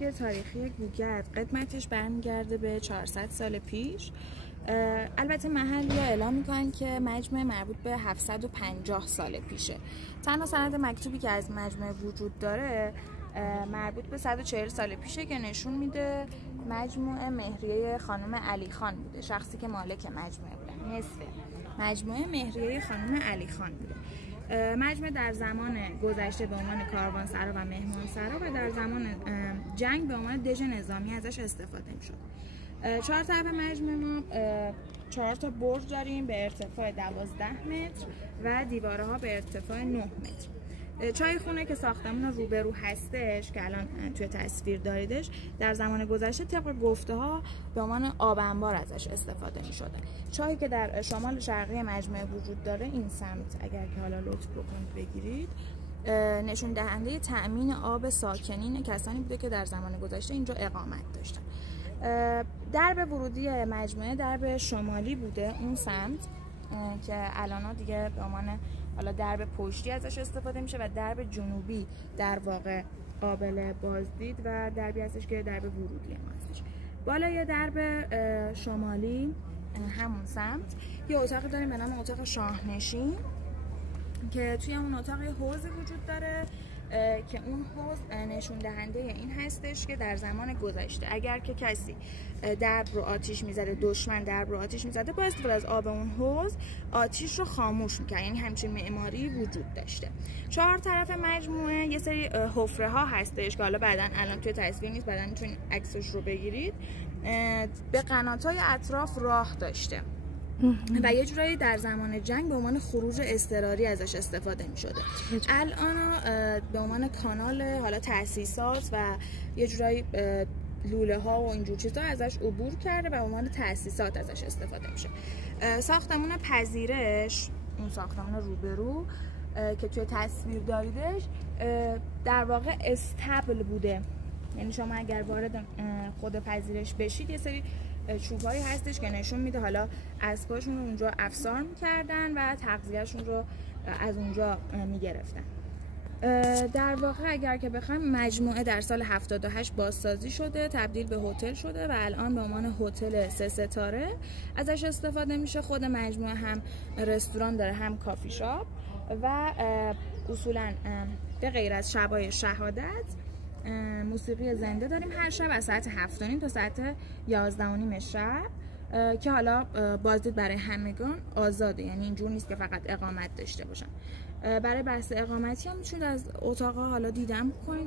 مرگ تاریخی گوگرد قدمتش برمیگرده به 400 سال پیش. البته محلی اعلام میکنن که مجمع مربوط به 750 سال پیشه. تنها سند مکتوبی که از مجمع وجود داره مربوط به 140 سال پیشه که نشون میده مجموعه مهریه خانم علی خان بوده، شخصی که مالک مجموعه بوده. نصف مجموعه مهریه خانم علی خان بوده. مجمع در زمان گذشته به عنوان کاروانسرا و مهمانسرا و در زمان جنگ به عنوان دژ نظامی ازش استفاده میشد. 4 طرف مجمع ما 4 تا برج داریم به ارتفاع 12 متر و دیوارها به ارتفاع 9 متر. چای خونه که ساختمون روبرو هستش که الان توی تصویر داریدش، در زمان گذشته طبق گفته ها به عنوان آب انبار ازش استفاده می شده. چایی که در شمال شرقی مجمع وجود داره، این سمت اگر که حالا لطف بکنید بگیرید، نشون دهنده تأمین آب ساکنین کسانی بوده که در زمان گذشته اینجا اقامت داشتن. درب ورودی مجموعه درب شمالی بوده، اون سمت که الان دیگه به عنوان حالا درب پشتی ازش استفاده میشه و درب جنوبی در واقع قابل بازدید و دربی هستش که درب ورودی ما هستش. بالای درب شمالی همون سمت یه اتاقی داریم به نام اتاق شاهنشین که توی اون اتاق یه حوضی وجود داره که اون حوض نشون دهنده این هستش که در زمان گذشته اگر که کسی درب رو آتیش میزده، دشمن درب رو آتیش میزده، با استفاده از آب اون حوض آتیش رو خاموش میکنه. یعنی همچین معماری وجود داشته. 4 طرف مجموعه یه سری حفره ها هستش که حالا بعدن الان توی تصویر نیست، بعدن میتونید عکسش رو بگیرید. به قنات‌های اطراف راه داشته و یه جورایی در زمان جنگ به عنوان خروج اضطراری ازش استفاده می شده. الان به عنوان کانال حالا تأسیسات و یه جورایی لوله ها و اینجور چیزا ازش عبور کرده و به عنوان تأسیسات ازش استفاده میشه. ساختمون پذیرش، اون ساختمون روبرو که توی تصویر داریدش، در واقع استبل بوده. یعنی شما اگر وارد خود پذیرش بشید یه سری چوبایی هستش که نشون میده حالا اسباشون رو اونجا افسار میکردن و تغذیهشون رو از اونجا میگرفتن. در واقع اگر که بخوایم مجموعه در سال 78 بازسازی شده، تبدیل به هتل شده و الان به عنوان هتل 3 ستاره ازش استفاده میشه. خود مجموعه هم رستوران داره هم کافی شاپ و اصولا به غیر از شبای شهادت موسیقی زنده داریم هر شب از ساعت 7:30 تا ساعت 11:30 شب که حالا بازدید برای همگان آزاده. یعنی اینجور نیست که فقط اقامت داشته باشن. برای بحث اقامتی هم میتونید از اتاقا حالا دیدن کنید.